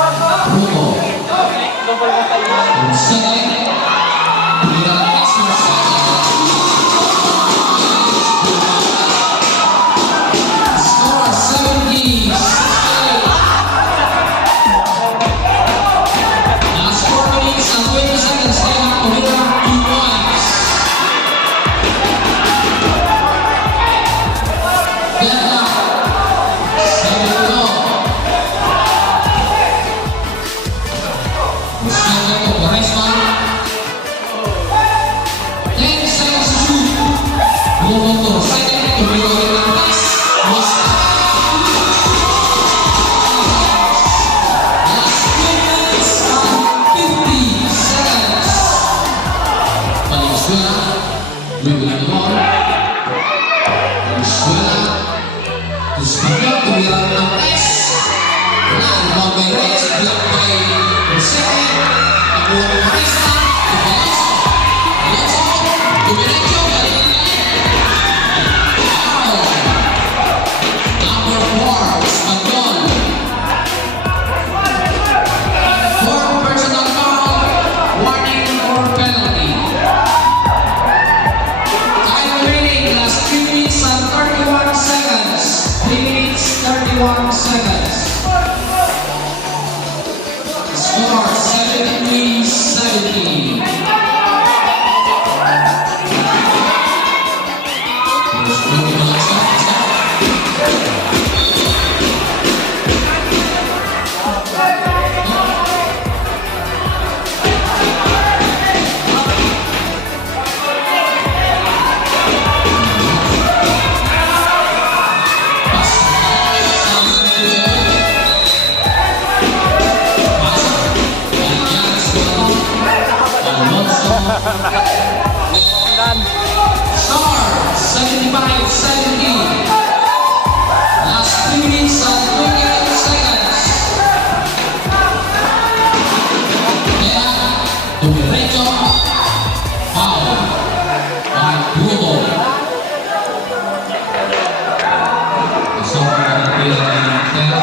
Bruno. And second, we got Exner. Score 70. Last 4 minutes and 20 seconds. They have to win 2 points. Deadlock. 7 to go. Second to Quaresma. 10 seconds to shoot. Move on to second to Miro Hernandez. Last 2 minutes and 50 seconds. Valenzuela dribbling the ball. Valenzuela to Spaniel to Miro Hernandez. Rebound by Reyes, blocked by Rosete. Nakuha ni Quaresma to Velasco. Velasco to Benedicto. Foul. Number 4, Spaniel. 4 personal foul. Warning or penalty. Time remaining, last 3 minutes and 31 seconds. 3 minutes, 31 seconds. Score 73-70. Score 75-70. Last 3 minutes and 28 seconds. Kaya, Dumiretso. Foul by Bruno. Gusto ko na natin ang tela.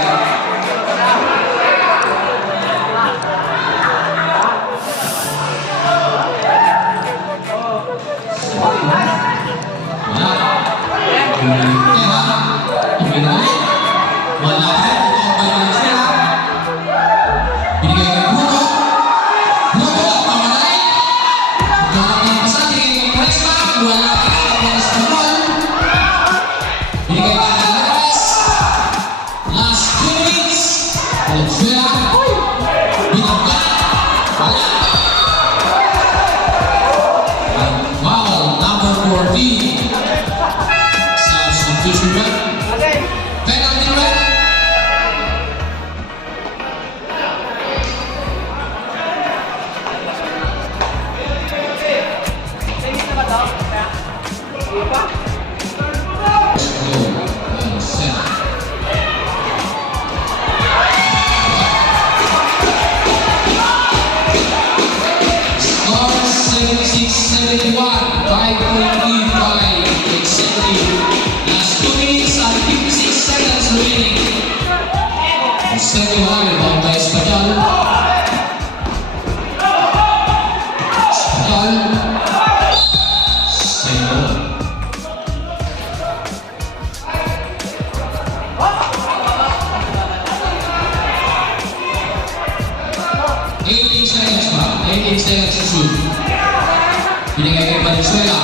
Substitution red. Penalty red. Score 76-71. 5.35 executive. Last 2 minutes and 56 seconds remaining. Second one, rebound by Espanyol. Espanyol. Second. 18 seconds pa. 18 seconds to shoot. Binigay kay Valenzuela.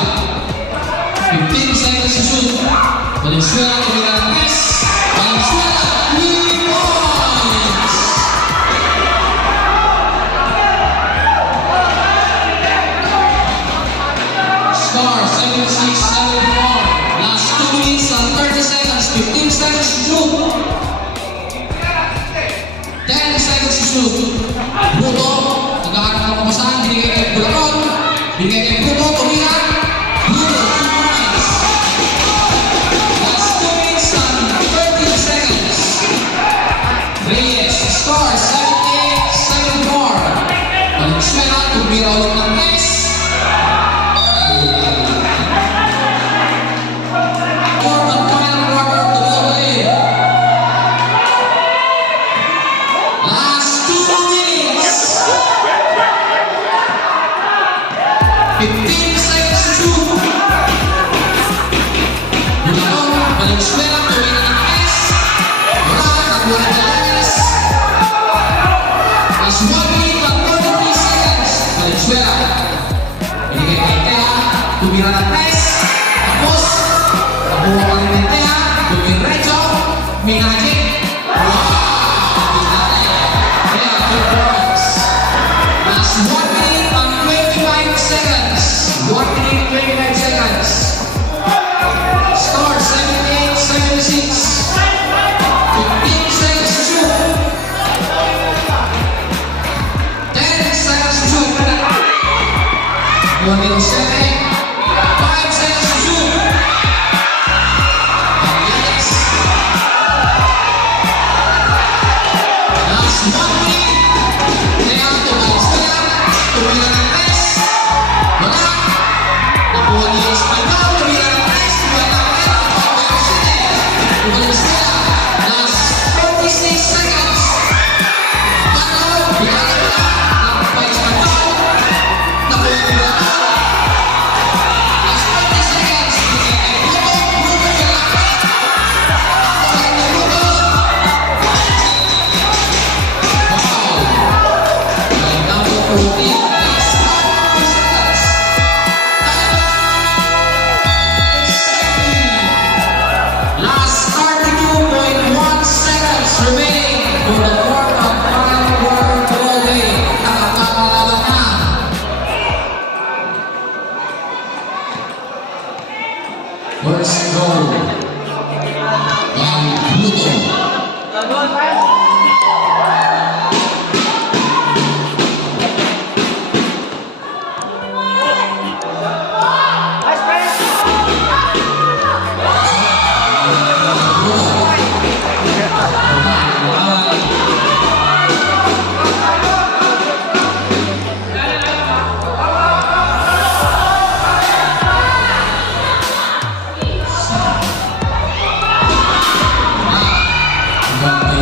15 seconds to shoot. Valenzuela to Hernandez. Valenzuela, 3 points! Score 76-74. Last 2 minutes and 30 seconds. 15 seconds to shoot. 10 seconds to shoot. Bruno, nag-aaral ng pamasahan. Binigay kay Bularon. Binigay kay Bruno, tumira. Bruno, 2 points. Last 2 minutes and 30 seconds. Reyes, score 78-74. Valenzuela, tumira ulit ng Reyes. Fourth and final quarter to go away. Last 2 Nakuha ni Jose. 5 seconds to shoot. Yes. Last 1 minute. Kaya tumalas na yan. Tumira ng press. Wala. Nakuha ni Espanyol. Tumira ng press. Wala na rin. Umalis nila. Last 46 seconds. Panaw. Binalik na. Nakuha ni Espanyol. Nakuha ni Espanyol. Last 20 seconds. Bruno. Bruno sa lapit. Nakuha ni Bruno. Wow. May number 14. Last 32.1 seconds remaining for the fourth and final quarter ball game. Nakakalaban na. First goal by Pluto.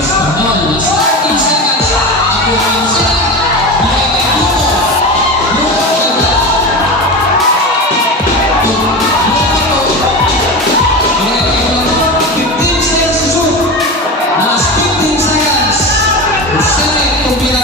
Espanyol, last 30 seconds. Ako ang sila. Bigay kay Bruno. Bruno ganda. Bigay kay Bruno. 15 seconds to shoot. Last 15 seconds. Second, Tubira.